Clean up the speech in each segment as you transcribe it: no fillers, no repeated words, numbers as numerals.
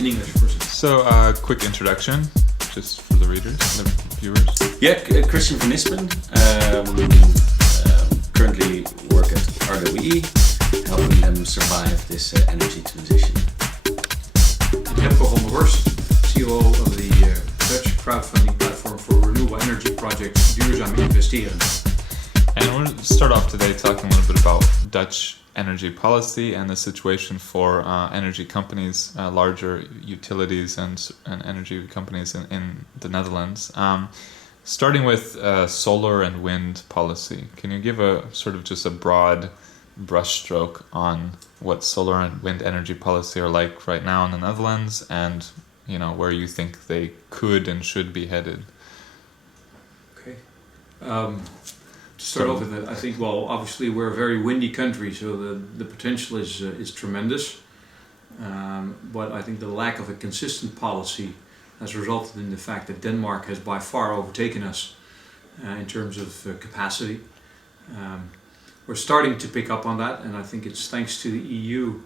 In English, of course. So, quick introduction, just for the readers, the viewers. Yeah, Christiaan van Nispen. Currently work at RWE, helping them survive this energy transition. Remco van Horst, CEO of the Dutch crowdfunding platform for renewable energy projects Duurzaaminvesteren. And we're going to start off today talking a little bit about Dutch energy policy and the situation for energy companies, larger utilities and energy companies in the Netherlands. Starting with solar and wind policy, can you give a sort of just a broad brushstroke on what solar and wind energy policy are like right now in the Netherlands, and where you think they could and should be headed? Okay. To start off with that, I think, well, obviously we're a very windy country, so the potential is tremendous. But I think the lack of a consistent policy has resulted in the fact that Denmark has by far overtaken us in terms of capacity. We're starting to pick up on that, and I think it's thanks to the EU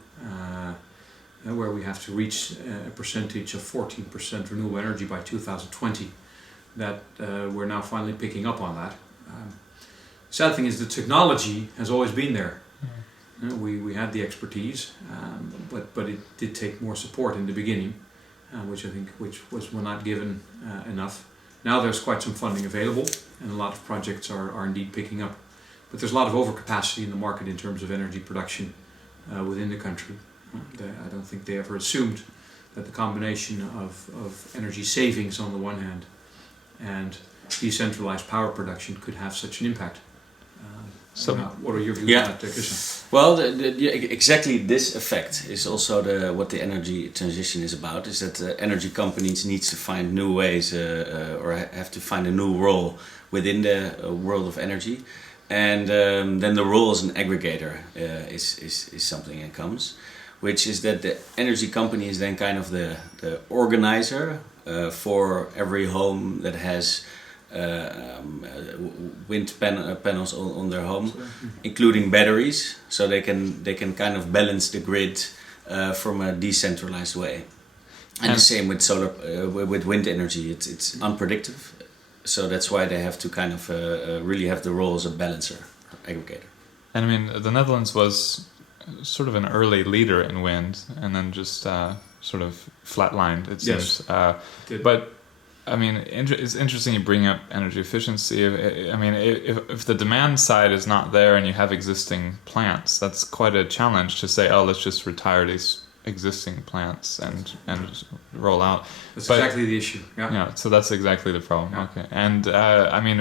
where we have to reach a percentage of 14% renewable energy by 2020 that we're now finally picking up on that. Sad thing is the technology has always been there. We had the expertise, but it did take more support in the beginning, which was not given enough. Now there's quite some funding available, and a lot of projects are indeed picking up. But there's a lot of overcapacity in the market in terms of energy production within the country. I don't think they ever assumed that the combination of energy savings on the one hand and decentralized power production could have such an impact. So, what are your views on that, Christiaan? Well, exactly this effect is also what the energy transition is about. Is that energy companies need to find new ways or have to find a new role within the world of energy, and then the role as an aggregator is something that comes, which is that the energy company is then kind of the organizer for every home that has wind panels on their home, including batteries, so they can kind of balance the grid from a decentralized way. And the same with solar, with wind energy. It's unpredictable, so that's why they have to kind of really have the role as a balancer, aggregator. And I mean, the Netherlands was sort of an early leader in wind, and then just sort of flatlined, it seems. Yes. But I mean, it's interesting you bring up energy efficiency. I mean, if the demand side is not there and you have existing plants, that's quite a challenge to say, oh, let's just retire these existing plants and roll out. That's exactly the issue. Yeah. So that's exactly the problem. Yeah. Okay. And I mean,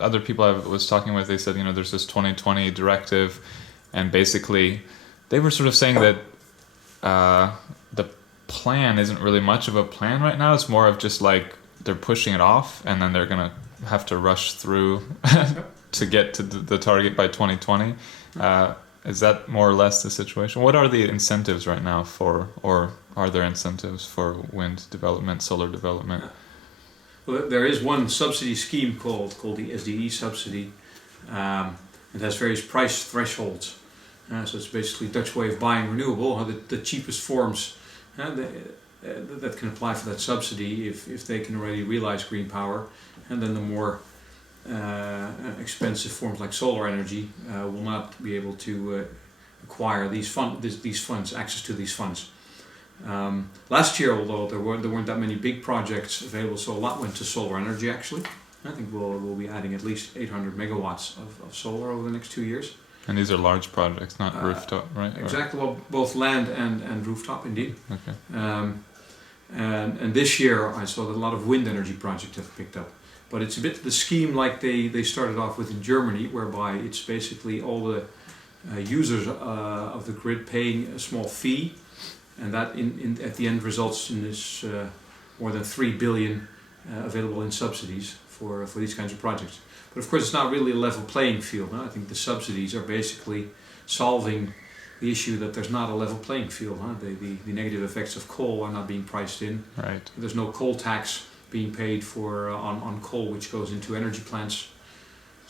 other people I was talking with, they said, there's this 2020 directive, and basically they were sort of saying that the plan isn't really much of a plan right now. It's more of just like they're pushing it off, and then they're going to have to rush through to get to the target by 2020. Is that more or less the situation? What are the incentives right now or are there incentives for wind development, solar development? Well, there is one subsidy scheme called the SDE subsidy. It has various price thresholds. So it's basically a Dutch way of buying renewable, the cheapest forms that can apply for that subsidy if they can already realize green power, and then the more expensive forms like solar energy will not be able to acquire access to these funds. Last year, although there weren't that many big projects available, so a lot went to solar energy actually. I think we'll be adding at least 800 megawatts of solar over the next 2 years. And these are large projects, not rooftop, right? Exactly, well, both land and rooftop indeed. Okay. And this year I saw that a lot of wind energy projects have picked up. But it's a bit the scheme like they started off with in Germany, whereby it's basically all the users of the grid paying a small fee, and that at the end results in this more than 3 billion available in subsidies for these kinds of projects. But of course it's not really a level playing field. I think the subsidies are basically solving the issue that there's not a level playing field. The negative effects of coal are not being priced in. Right. There's no coal tax being paid for on coal which goes into energy plants.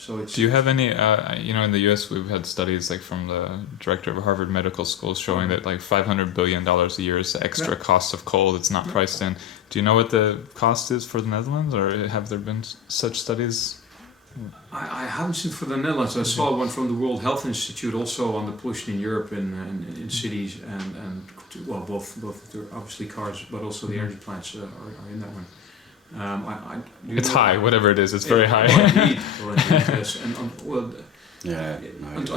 So it's. Do you have any? In the U.S. we've had studies like from the director of Harvard Medical School showing that like $500 billion a year is the extra cost of coal that's not priced in. Do you know what the cost is for the Netherlands, or have there been such studies? I haven't seen for the Netherlands. I saw one from the World Health Institute also on the pollution in Europe in cities and both obviously cars, but also the energy plants are in that one. It's high, whatever it is. It's very high. Well, indeed, yes.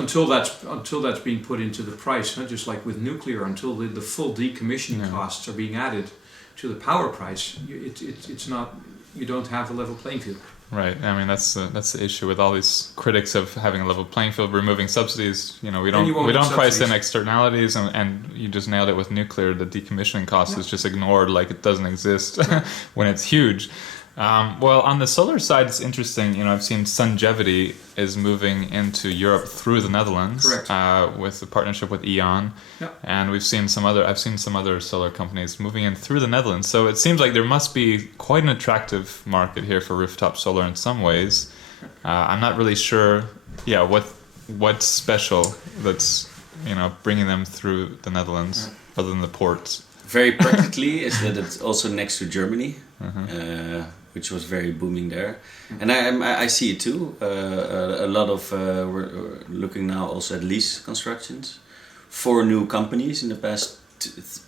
Until that's being put into the price, not just like with nuclear, until the full decommissioning costs are being added to the power price, it's not. You don't have a level playing field. Right. I mean, that's the issue with all these critics of having a level playing field, removing subsidies. We don't price in externalities, and you just nailed it with nuclear. The decommissioning cost is just ignored like it doesn't exist when it's huge. Well, on the solar side, it's interesting. I've seen Sungevity is moving into Europe through the Netherlands. Correct. With a partnership with E.ON. Yeah. And I've seen some other solar companies moving in through the Netherlands. So it seems like there must be quite an attractive market here for rooftop solar in some ways. I'm not really sure, what's special that's bringing them through the Netherlands other than the ports. Very practically is that it's also next to Germany. Which was very booming there, and I see it too. A lot of we're looking now also at lease constructions. 4 new companies in the past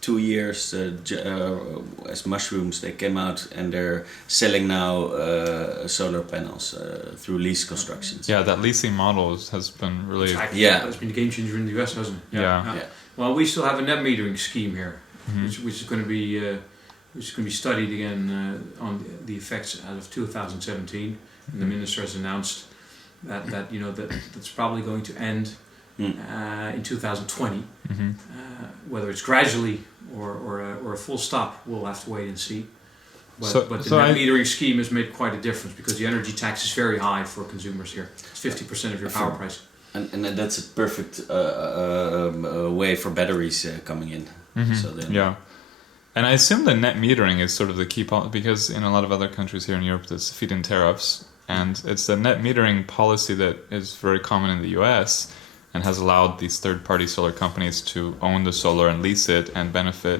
2 years as mushrooms. They came out and they're selling now solar panels through lease constructions. Yeah, that leasing model has been really that's been a game changer in the US, hasn't it? Yeah. Well, we still have a net metering scheme here, which is going to be. Which is going to be studied again on the effects as of 2017. And the minister has announced that's probably going to end in 2020. Whether it's gradually or a full stop, we'll have to wait and see. But the net metering scheme has made quite a difference because the energy tax is very high for consumers here. It's 50% of your power price. And that's a perfect way for batteries coming in. So then, And I assume the net metering is sort of the key policy, because in a lot of other countries here in Europe there's feed-in tariffs, and it's the net metering policy that is very common in the US and has allowed these third-party solar companies to own the solar and lease it and benefit,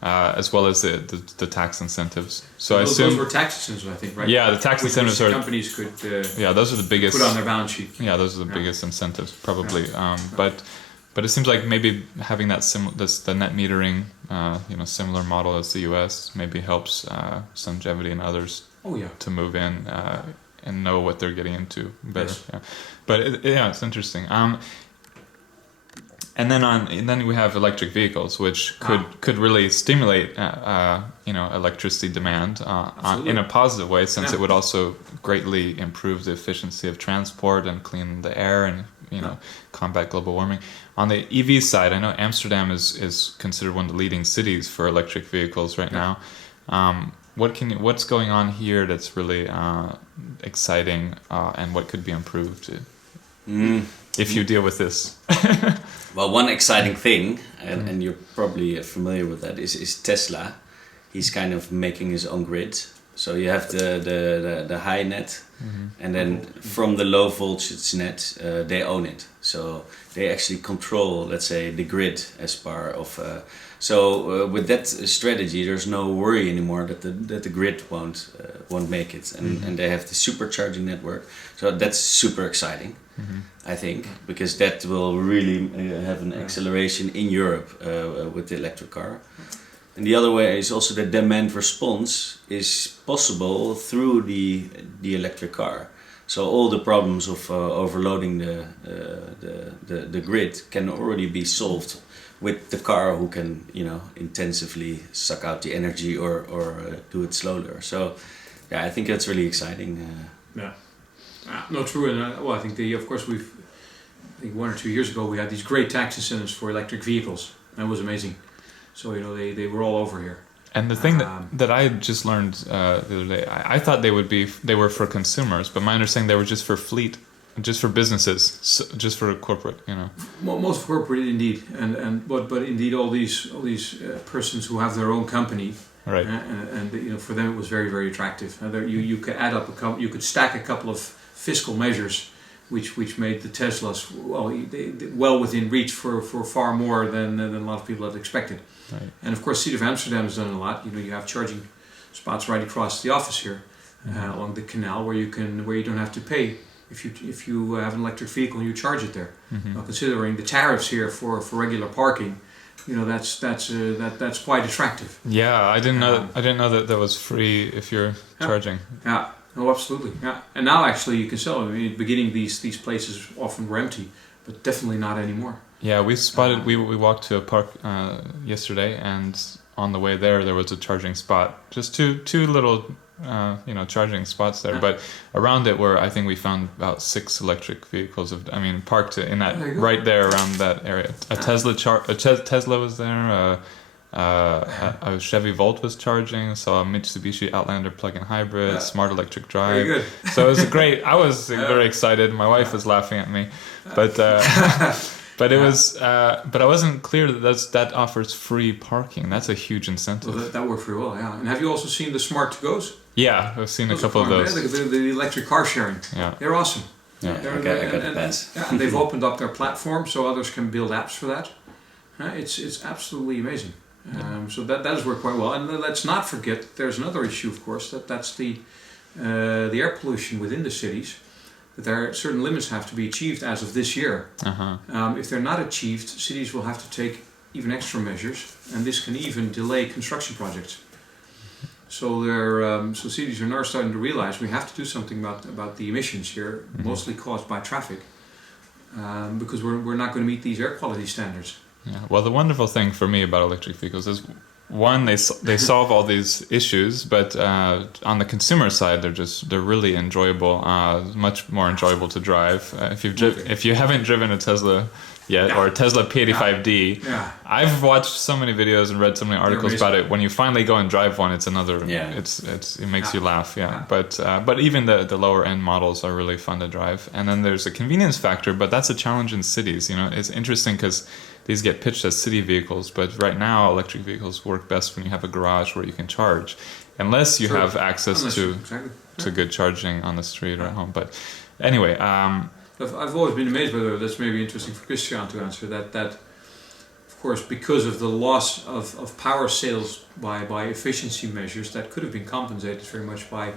as well as the tax incentives. So I assume those were tax incentives, I think, right? Yeah, the tax incentives are companies could. Those are the biggest. Put on their balance sheet. Yeah, those are the biggest incentives probably. But it seems like maybe having the net metering, similar model as the U.S. maybe helps Sungevity and others to move in and know what they're getting into better. Yes. Yeah. But it's interesting. And then we have electric vehicles, which could really stimulate electricity demand in a positive way, since it would also greatly improve the efficiency of transport and clean the air and combat global warming. On the EV side, I know Amsterdam is considered one of the leading cities for electric vehicles right now. What's going on here that's really exciting, and what could be improved if you deal with this? Well, one exciting thing, and you're probably familiar with that, is Tesla. He's kind of making his own grid. So you have the high net, and then from the low voltage net, they own it. So they actually control, let's say, the grid as part of. With that strategy, there's no worry anymore that the grid won't make it, and they have the supercharging network. So that's super exciting, I think, because that will really have an acceleration in Europe with the electric car. And the other way is also that demand response is possible through the electric car. So all the problems of overloading the grid can already be solved with the car, who can intensively suck out the energy or do it slower. So I think that's really exciting. No, true. And I think of course I think 1 or 2 years ago we had these great tax incentives for electric vehicles. That was amazing. So they were all over here. And the thing that I just learned the other day, I thought they were for consumers, but my understanding they were just for fleet, just for businesses, just for corporate, Most corporate indeed, but indeed all these persons who have their own company, right? And for them it was very, very attractive. You could add up you could stack a couple of fiscal measures which made the Teslas well within reach for far more than a lot of people had expected. Right. And of course, City of Amsterdam has done a lot. You have charging spots right across the office here, along the canal, where you don't have to pay if you have an electric vehicle and you charge it there. Now, considering the tariffs here for regular parking, that's quite attractive. Yeah, I didn't know that was free if you're charging. Yeah. Oh, absolutely. Yeah. And now actually you can sell. I mean, in the beginning these places often were empty, but definitely not anymore. Yeah, we spotted. We walked to a park yesterday, and on the way there was a charging spot. Just two little charging spots there, but around it I think we found about 6 electric vehicles parked in that right there around that area. A Tesla was there. A Chevy Volt was charging, so a Mitsubishi Outlander plug-in hybrid, smart electric drive. Very good. So it was great. I was very excited. My wife was laughing at me, but it was. But I wasn't clear that offers free parking. That's a huge incentive. Well, that worked pretty well. Yeah. And have you also seen the smart to goes? Yeah, I've seen a couple of those. The electric car sharing. Yeah, they're awesome. Yeah, I got the pass. And they've opened up their platform so others can build apps for that. It's absolutely amazing. So that has worked quite well. And let's not forget, there's another issue, of course, that's the air pollution within the cities. That there are certain limits have to be achieved as of this year. If they're not achieved, cities will have to take even extra measures, and this can even delay construction projects. So cities are now starting to realize we have to do something about the emissions here, mostly caused by traffic, because we're not going to meet these air quality standards. Yeah. Well, the wonderful thing for me about electric vehicles is, one, they solve all these issues, but on the consumer side, they're really enjoyable, much more enjoyable to drive. If you haven't driven a Tesla yet, or a Tesla P85D, I've watched so many videos and read so many articles about it. When you finally go and drive one, it's another. It makes you laugh. But even the lower end models are really fun to drive. And then there's a convenience factor, but that's a challenge in cities. It's interesting because these get pitched as city vehicles, but right now electric vehicles work best when you have a garage where you can charge, unless you have access to good charging on the street or at home. But anyway, I've always been amazed by that. That's maybe interesting for Christiaan to answer that of course, because of the loss of power sales by efficiency measures, that could have been compensated very much by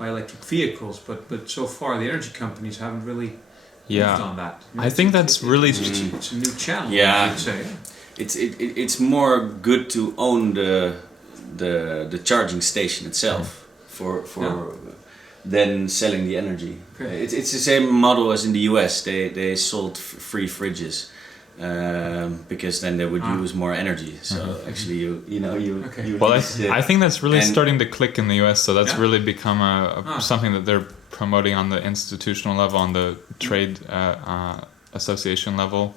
electric vehicles, but so far the energy companies haven't really on that. I think that's really it's a new challenge. Yeah, I'd say. It's more good to own the charging station itself for than selling the energy. Okay. It's the same model as in the US. They sold free fridges because then they would use more energy. So actually, you. Well, I think that's really starting to click in the US. So that's really become something that they're promoting on the institutional level, on the trade association level,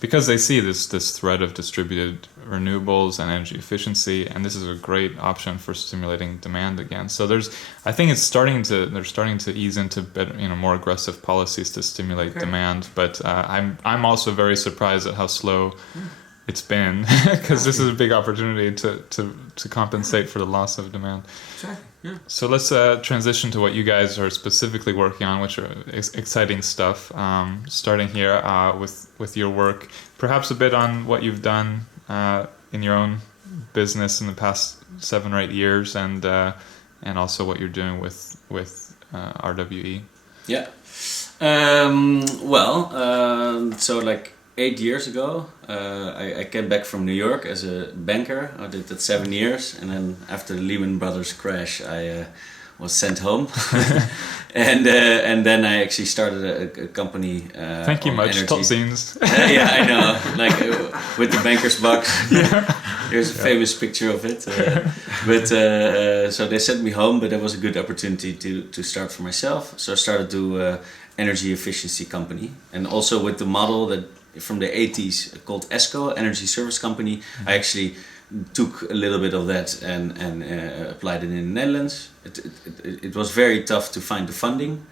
because they see this threat of distributed renewables and energy efficiency, and this is a great option for stimulating demand again. So I think they're starting to ease into better, more aggressive policies to stimulate demand. But I'm also very surprised at how slow it's been, because this is a big opportunity to compensate for the loss of demand. Exactly. Yeah. So let's transition to what you guys are specifically working on, which are exciting stuff. Starting here with your work, perhaps a bit on what you've done in your own business in the past 7 or 8 years, and also what you're doing with RWE. Yeah. So like 8 years ago, I came back from New York as a banker. I did that 7 years, and then after the Lehman Brothers crash, I was sent home, and then I actually started a company. Thank you much, energy. top scenes. Yeah, I know, like with the banker's box. There's a famous picture of it. So they sent me home, but it was a good opportunity to start for myself. So I started to energy efficiency company, and also with the model that from the 80s called ESCO, Energy Service Company. I actually took a little bit of that and applied it in the Netherlands. It was very tough to find the funding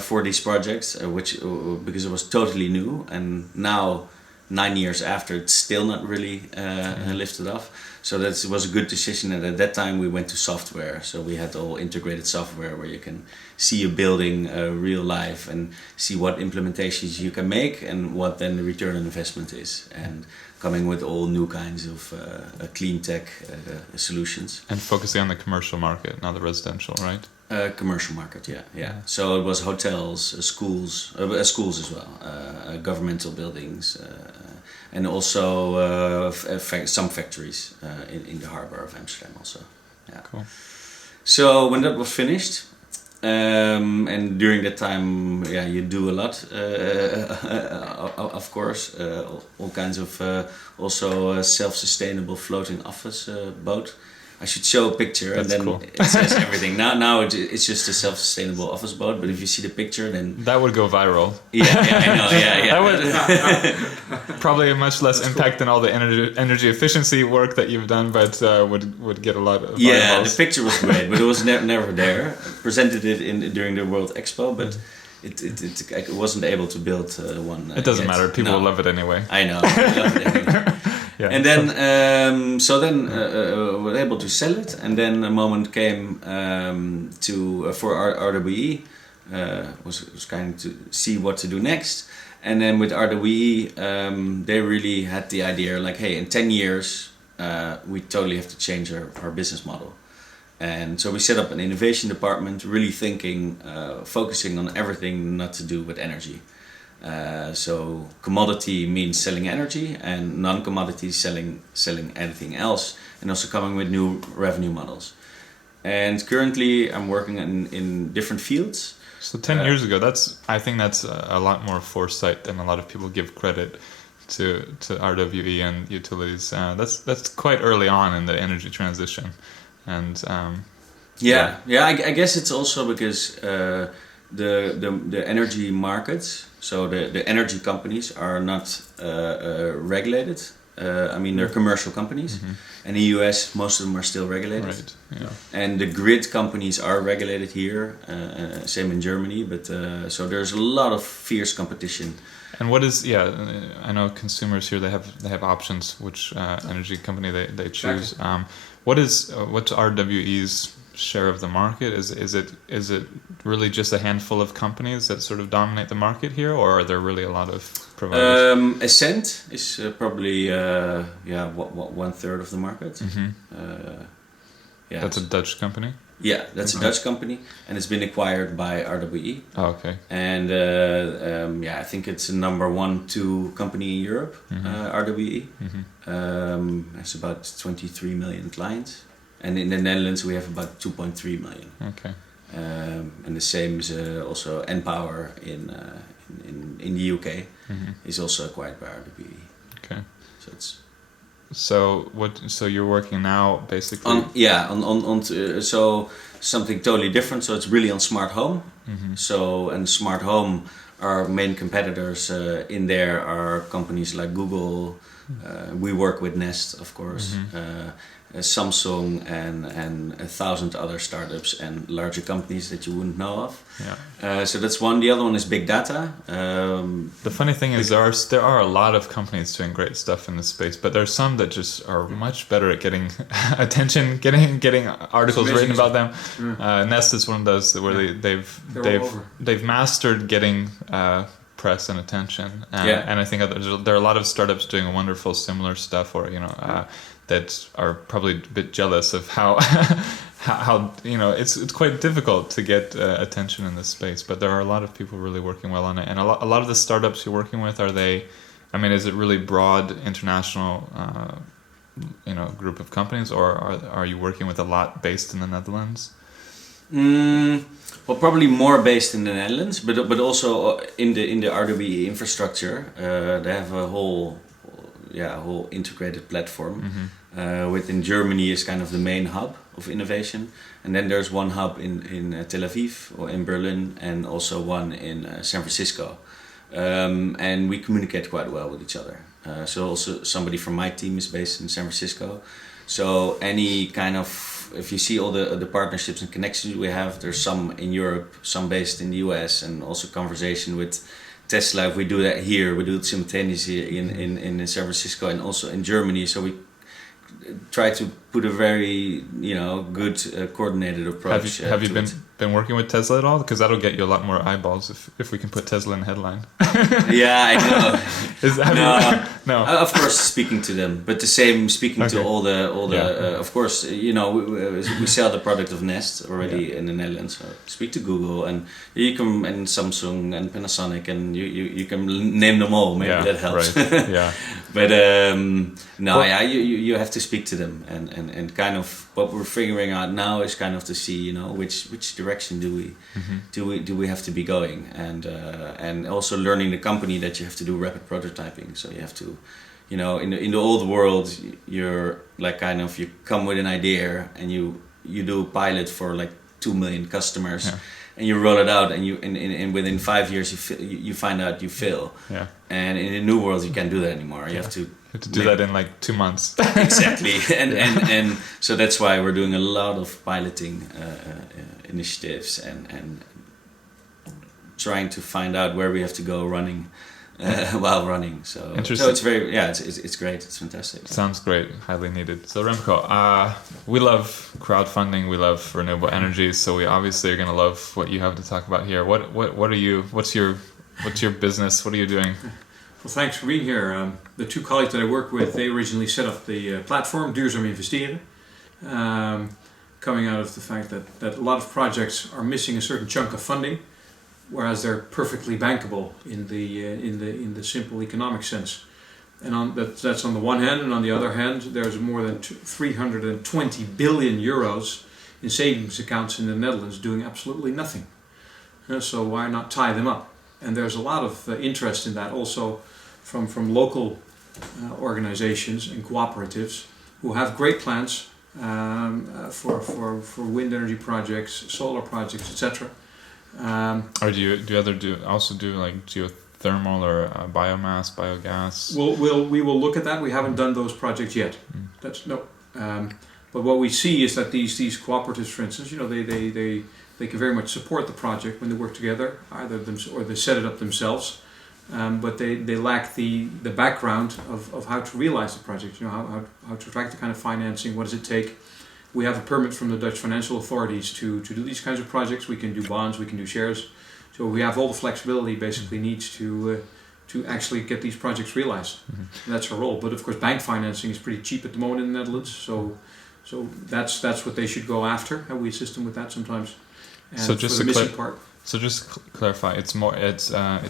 for these projects, because it was totally new, and now 9 years after, it's still not really lifted off. So that was a good decision, and at that time we went to software. So we had all integrated software where you can see a building real life and see what implementations you can make and what then the return on investment is, and coming with all new kinds of clean tech solutions. And focusing on the commercial market, not the residential, right? Commercial market, yeah. So it was hotels, schools as well, governmental buildings, and also some factories in the harbor of Amsterdam also. Yeah. Cool. So when that was finished, and during that time, you do a lot, of course, all kinds of also self-sustainable floating office boat. I should show a picture. That's and then cool. It says everything. Now it's just a self-sustainable office boat, but if you see the picture, then That would go viral. yeah, I know, yeah. That would probably a much less impact than all the energy efficiency work that you've done, but would get a lot of Yeah, eyeballs. the picture was great, but it was never there. Presented it during the World Expo, but it wasn't able to build one. It doesn't yet. matter. People will love it anyway. I know. I love it anyway. Yeah. And then, we were able to sell it, and then a moment came for our RWE. Was kind to see what to do next, and then with RWE, they really had the idea like, hey, in 10 years, we totally have to change our business model. And so we set up an innovation department, really thinking, focusing on everything not to do with energy. So commodity means selling energy, and non-commodity selling anything else, and also coming with new revenue models. And currently I'm working in different fields. So 10 years ago, I think that's a lot more foresight than a lot of people give credit to RWE and utilities. That's quite early on in the energy transition, and I guess it's also because the energy markets, so the energy companies are not regulated. I mean, they're commercial companies. Mm-hmm. In the US, most of them are still regulated. Right. Yeah. And the grid companies are regulated here, same in Germany. But so there's a lot of fierce competition. And what is I know consumers here, they have options which energy company they choose. What's RWE's share of the market? Is it really just a handful of companies that sort of dominate the market here, or are there really a lot of providers? Ascent is probably 1/3 of the market. Mm-hmm. That's a Dutch company. Yeah, that's a Dutch company, and it's been acquired by RWE. Oh, okay. And I think it's a number 1-2 company in Europe. RWE. Mm-hmm. Has about 23 million clients, and in the Netherlands we have about 2.3 million. Okay. And the same is also Npower in the UK. Mm-hmm. Is also acquired by RWE. Okay. So it's. So you're working now basically on something totally different. So it's really on smart home. Mm-hmm. So, and smart home, our main competitors in there are companies like Google. We work with Nest, of course. Mm-hmm. Samsung and 1,000 other startups and larger companies that you wouldn't know of. Yeah. So that's one. The other one is big data. The funny thing is there are a lot of companies doing great stuff in this space, but there's some that just are much better at getting attention, getting articles written about them. Nest is one of those where they've mastered getting press and attention. And I think there are a lot of startups doing wonderful similar stuff, or that are probably a bit jealous of how it's quite difficult to get attention in this space, but there are a lot of people really working well on it. And a lot of the startups you're working with, is it really broad international group of companies, or are you working with a lot based in the Netherlands? Well, probably more based in the Netherlands, but also in the RWE infrastructure. They have a whole integrated platform. Mm-hmm. Within Germany is kind of the main hub of innovation, and then there's one hub in Tel Aviv or in Berlin, and also one in San Francisco, and we communicate quite well with each other. So also somebody from my team is based in San Francisco. So any kind of, if you see all the partnerships and connections we have, there's some in Europe, some based in the US, and also conversation with Tesla. If we do that here, we do it simultaneously in San Francisco and also in Germany. So we try to put a very good coordinated approach. Have you been working with Tesla at all? Because that'll get you a lot more eyeballs if we can put Tesla in the headline. Yeah, I know. No. Of course, speaking to them, but the same speaking to all the. Of course, we sell the product of Nest already in the Netherlands. So speak to Google and you can, and Samsung and Panasonic, and you can name them all. Maybe that helps. Right. Yeah. But you have to speak to them, and kind of what we're figuring out now is kind of to see which direction do we have to be going, and also learning the company that you have to do rapid prototyping. So you have to, in the old world, you're like kind of, you come with an idea and you do a pilot for like 2 million customers. Yeah. And you roll it out, and within 5 years you find out you fail. Yeah. And in the new world you can't do that anymore. You have to do that in like 2 months. Exactly. And so that's why we're doing a lot of piloting initiatives and trying to find out where we have to go running while running. So it's very it's great. It's fantastic. Sounds great. Highly needed. So Remco, we love crowdfunding. We love renewable energies. So we obviously are going to love what you have to talk about here. What are you? What's your business? What are you doing? Well, thanks for being here. The two colleagues that I work with, they originally set up the platform Duurzaaminvesteren, coming out of the fact that a lot of projects are missing a certain chunk of funding, whereas they're perfectly bankable in the simple economic sense. And that's on the one hand, and on the other hand, there's more than 320 billion euros in savings accounts in the Netherlands doing absolutely nothing. So why not tie them up? And there's a lot of interest in that also from local organizations and cooperatives who have great plans for wind energy projects, solar projects, etc. Or do you also do like geothermal or biomass, biogas? We will look at that. We haven't done those projects yet. But what we see is that these cooperatives, for instance, they can very much support the project when they work together, either them or they set it up themselves. But they lack the background of how to realize the project. How to attract the kind of financing. What does it take? We have a permit from the Dutch financial authorities to do these kinds of projects. We can do bonds, we can do shares. So we have all the flexibility basically needs to actually get these projects realized. Mm-hmm. And that's our role. But of course bank financing is pretty cheap at the moment in the Netherlands. So that's what they should go after, and we assist them with that sometimes. And so just for the missing part. So just clarify, it's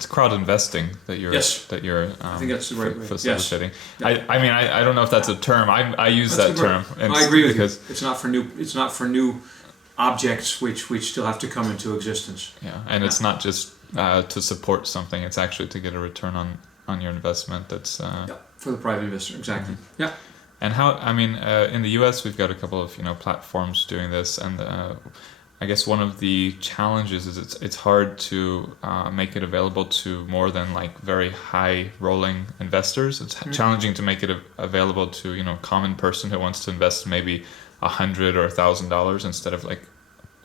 crowd investing that you're I think that's the right way. Facilitating. Yes. Yeah. I mean I don't know if that's a term. I use that term. I agree with you. It's not for new objects which still have to come into existence. Yeah, and it's not just to support something. It's actually to get a return on your investment. That's for the private investor, exactly. Mm-hmm. Yeah. And how? I mean, in the U.S. we've got a couple of platforms doing this, and I guess one of the challenges is it's hard to make it available to more than like very high rolling investors. It's challenging to make it available to common person who wants to invest maybe $100 or $1,000 instead of like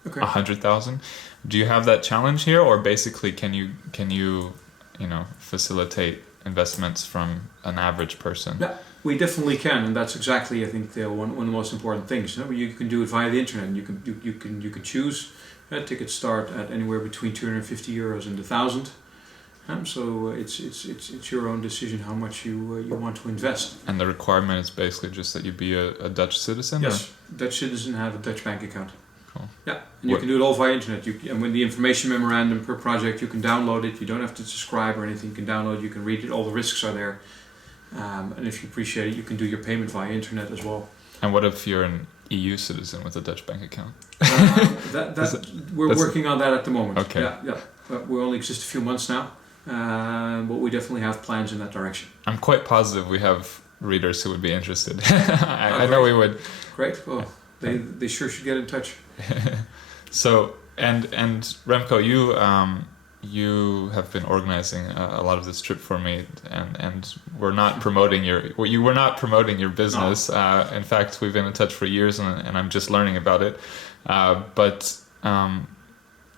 100,000. Do you have that challenge here, or basically can you facilitate investments from an average person? Yeah, we definitely can, and that's exactly I think one of the most important things. You can do it via the internet. And you can choose. Tickets start at anywhere between €250 and $1,000. So it's your own decision how much you want to invest. And the requirement is basically just that you be a Dutch citizen? Yes, or? Dutch citizen have a Dutch bank account. Cool. Yeah, and you can do it all via internet. And when the information memorandum per project, you can download it. You don't have to subscribe or anything. You can download. You can read it. All the risks are there. And if you appreciate it, you can do your payment via internet as well. And what if you're an EU citizen with a Dutch bank account? We're working on that at the moment. Okay. Yeah. But we only exist a few months now. But we definitely have plans in that direction. I'm quite positive we have readers who would be interested. I know we would. Great. Well, they sure should get in touch. So and Remco, you have been organizing a lot of this trip for me, and we're not promoting you were not promoting your business. No. In fact, we've been in touch for years, and I'm just learning about it. But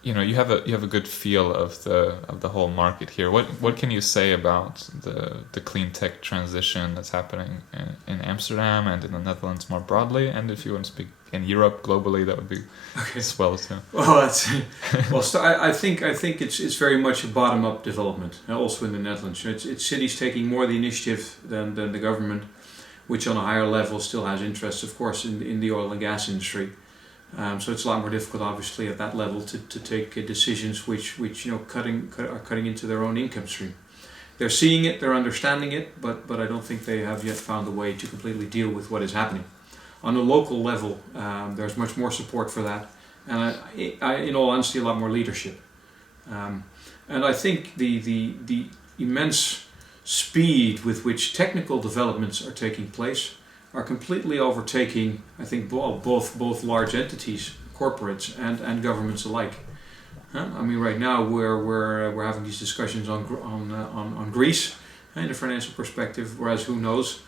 you know, you have a good feel of the whole market here. What can you say about the clean tech transition that's happening in Amsterdam and in the Netherlands more broadly? And if you want to speak in Europe globally, that would be as well too. Well, I think it's very much a bottom-up development, also in the Netherlands. It's cities taking more of the initiative than the government, which on a higher level still has interests, of course, in the oil and gas industry. So it's a lot more difficult, obviously, at that level to take decisions which are cutting into their own income stream. They're seeing it, they're understanding it, but I don't think they have yet found a way to completely deal with what is happening. On a local level, there's much more support for that, and in all honesty, a lot more leadership. And I think the immense speed with which technical developments are taking place are completely overtaking, I think, both large entities, corporates and governments alike. I mean, right now we're having these discussions on Greece in a financial perspective, whereas who knows,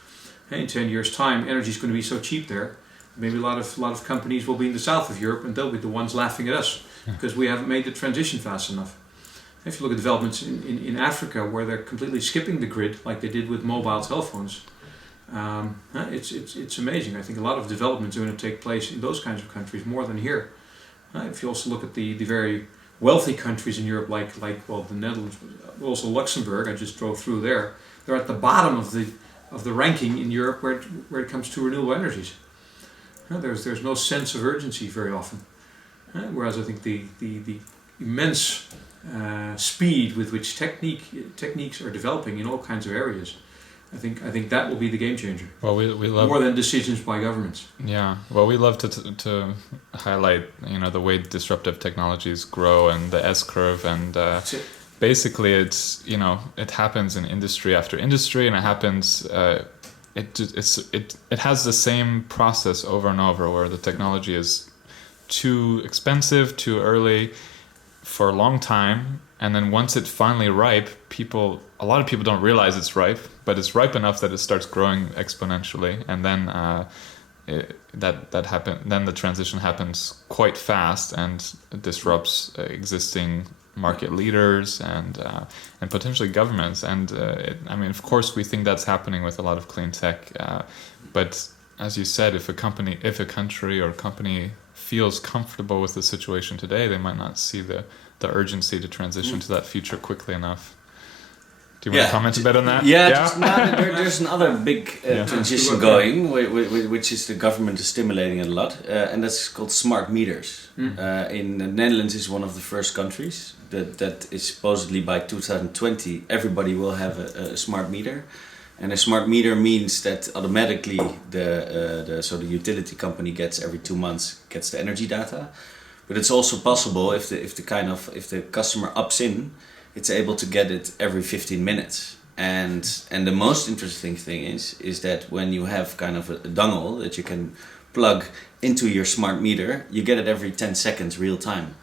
in 10 years' time, energy is going to be so cheap there. Maybe a lot of companies will be in the south of Europe, and they'll be the ones laughing at us because we haven't made the transition fast enough. If you look at developments in Africa, where they're completely skipping the grid, like they did with mobile telephones, it's amazing. I think a lot of developments are going to take place in those kinds of countries more than here. If you also look at the very wealthy countries in Europe, like the Netherlands, also Luxembourg, I just drove through there. They're at the bottom of the ranking in Europe where it comes to renewable energies. There's no sense of urgency very often. Whereas I think the immense speed with which techniques are developing in all kinds of areas, I think that will be the game changer. Well, we love more than decisions by governments. Yeah. Well, we love to highlight the way disruptive technologies grow and the S curve, and basically it's it happens in industry after industry, and it happens. It has the same process over and over, where the technology is too expensive, too early, for a long time, and then once it's finally ripe, a lot of people don't realize it's ripe, but it's ripe enough that it starts growing exponentially, and then then the transition happens quite fast and disrupts existing market leaders and potentially governments. And of course, we think that's happening with a lot of clean tech, but as you said, if a country or company feels comfortable with the situation today, they might not see the urgency to transition to that future quickly enough. Do you want to comment a bit on that? There's another big transition going, which is the government is stimulating it a lot, and that's called smart meters. In the Netherlands is one of the first countries that is supposedly by 2020 everybody will have a smart meter. And a smart meter means that automatically the utility company gets every 2 months gets the energy data, but it's also possible if the customer opts in, it's able to get it every 15 minutes. And the most interesting thing is that when you have kind of a dongle that you can plug into your smart meter, you get it every 10 seconds real time.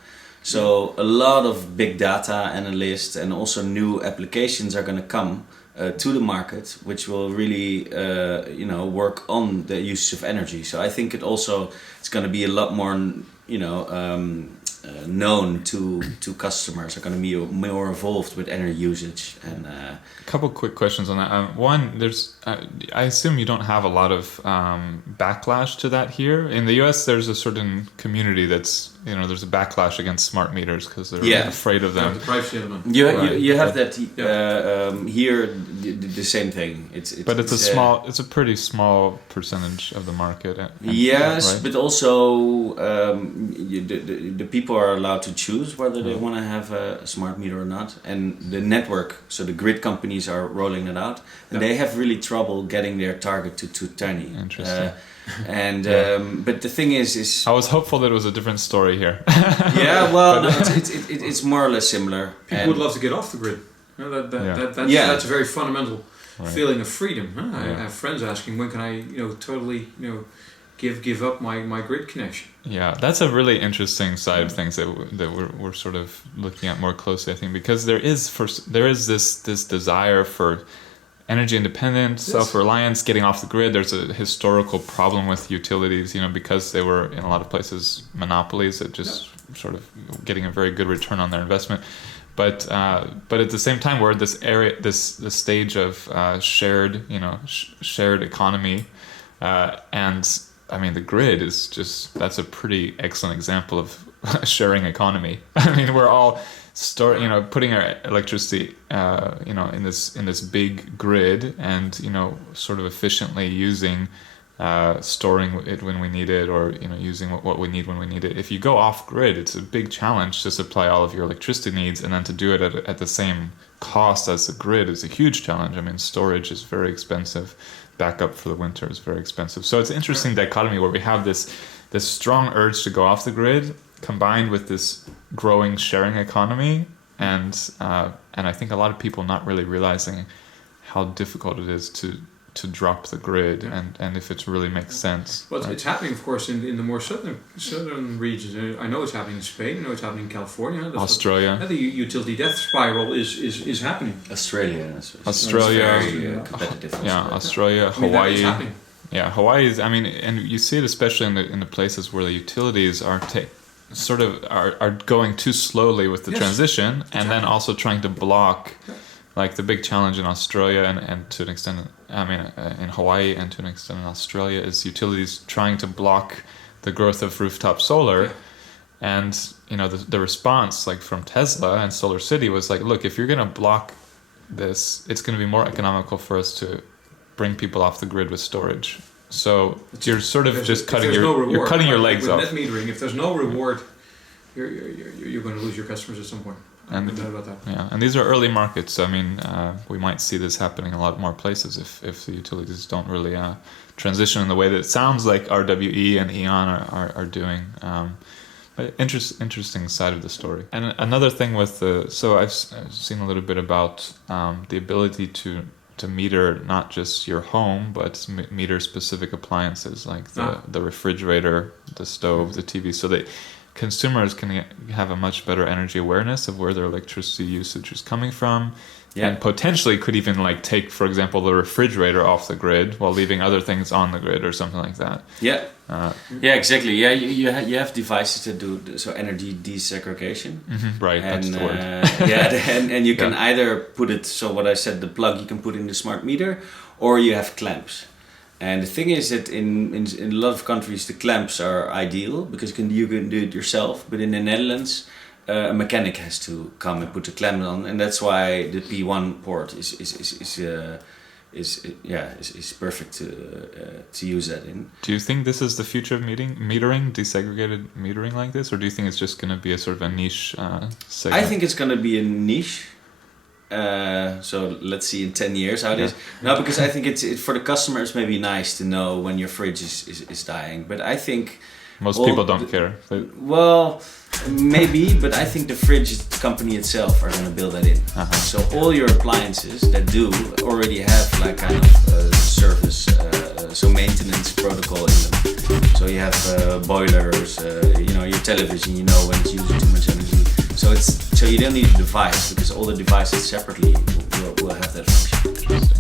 So a lot of big data analysts and also new applications are going to come to the market, which will really work on the use of energy. So I think it's going to be a lot more known to customers, are going to be more involved with energy usage. And a couple quick questions on that. One, I assume you don't have a lot of backlash to that here. In the US, there's a certain community that's there's a backlash against smart meters because they're afraid of them. The privacy element. You have that here. The same thing. It's a pretty small percentage of the market. Yes, right? but also the people are allowed to choose whether they want to have a smart meter or not, and the network. So the grid companies are rolling it out, and they have really trouble getting their target to 220. Interesting. But the thing is I was hopeful that it was a different story here. It's more or less similar. People would love to get off the grid. That's a very fundamental feeling of freedom. I have friends asking, when can I totally give up my grid connection? Yeah, that's a really interesting side of things that we're sort of looking at more closely, I think, because there is this desire for energy independence, self-reliance, getting off the grid. There's a historical problem with utilities, because they were in a lot of places monopolies that just sort of getting a very good return on their investment. But at the same time, we're at this stage of shared economy, and I mean the grid is that's a pretty excellent example of sharing economy. I mean, we're all putting our electricity, in this big grid, and sort of efficiently using, storing it when we need it, or using what we need when we need it. If you go off grid, it's a big challenge to supply all of your electricity needs, and then to do it at the same cost as the grid is a huge challenge. I mean, storage is very expensive, backup for the winter is very expensive. So it's an interesting dichotomy where we have this strong urge to go off the grid, combined with this growing sharing economy, and I think a lot of people not really realizing how difficult it is to drop the grid, and if it really makes sense. Well, it's happening, of course, in the more southern regions. I know it's happening in Spain. I know it's happening in California. Australia. The utility death spiral is happening. Australia. Australia. Competitive. Yeah, Australia, Hawaii. It's happening. Yeah, Hawaii is. I mean, and you see it especially in the places where the utilities are going too slowly with the transition, and then also trying to block. Like the big challenge in Australia and to an extent, in Hawaii and to an extent in Australia, is utilities trying to block the growth of rooftop solar. And, the response like from Tesla and Solar City was like, look, if you're going to block this, it's going to be more economical for us to bring people off the grid with storage. So you're sort of just cutting you're cutting your legs off. Net metering, if there's no reward, you're going to lose your customers at some point. And and these are early markets. I mean, we might see this happening in a lot more places if the utilities don't really transition in the way that it sounds like RWE and E.ON are doing. But interesting side of the story. And another thing so I've seen a little bit about the ability to meter not just your home, but meter specific appliances like the refrigerator, the stove, the TV, so that consumers can have a much better energy awareness of where their electricity usage is coming from, and potentially could even take, for example, the refrigerator off the grid while leaving other things on the grid or something like that. Exactly. You have devices that do energy desegregation. Right, that's the word. And you can either put it, so what I said, the plug you can put in the smart meter, or you have clamps. And the thing is that in a lot of countries the clamps are ideal because you can do it yourself. But in the Netherlands, a mechanic has to come and put the clamp on, and that's why the P1 port is perfect to use that in. Do you think this is the future of metering, desegregated metering like this, or do you think it's just going to be a sort of a niche segment? I think it's going to be a niche. So let's see in 10 years how it is. No, because I think it's for the customers maybe nice to know when your fridge is dying. But I think most people don't care. Well, maybe, but I think the fridge company itself are going to build that in. So all your appliances that do already have like kind of service, so maintenance protocol in them. So you have boilers, your television, when it's using too much energy. So you don't need a device because all the devices separately will have that function.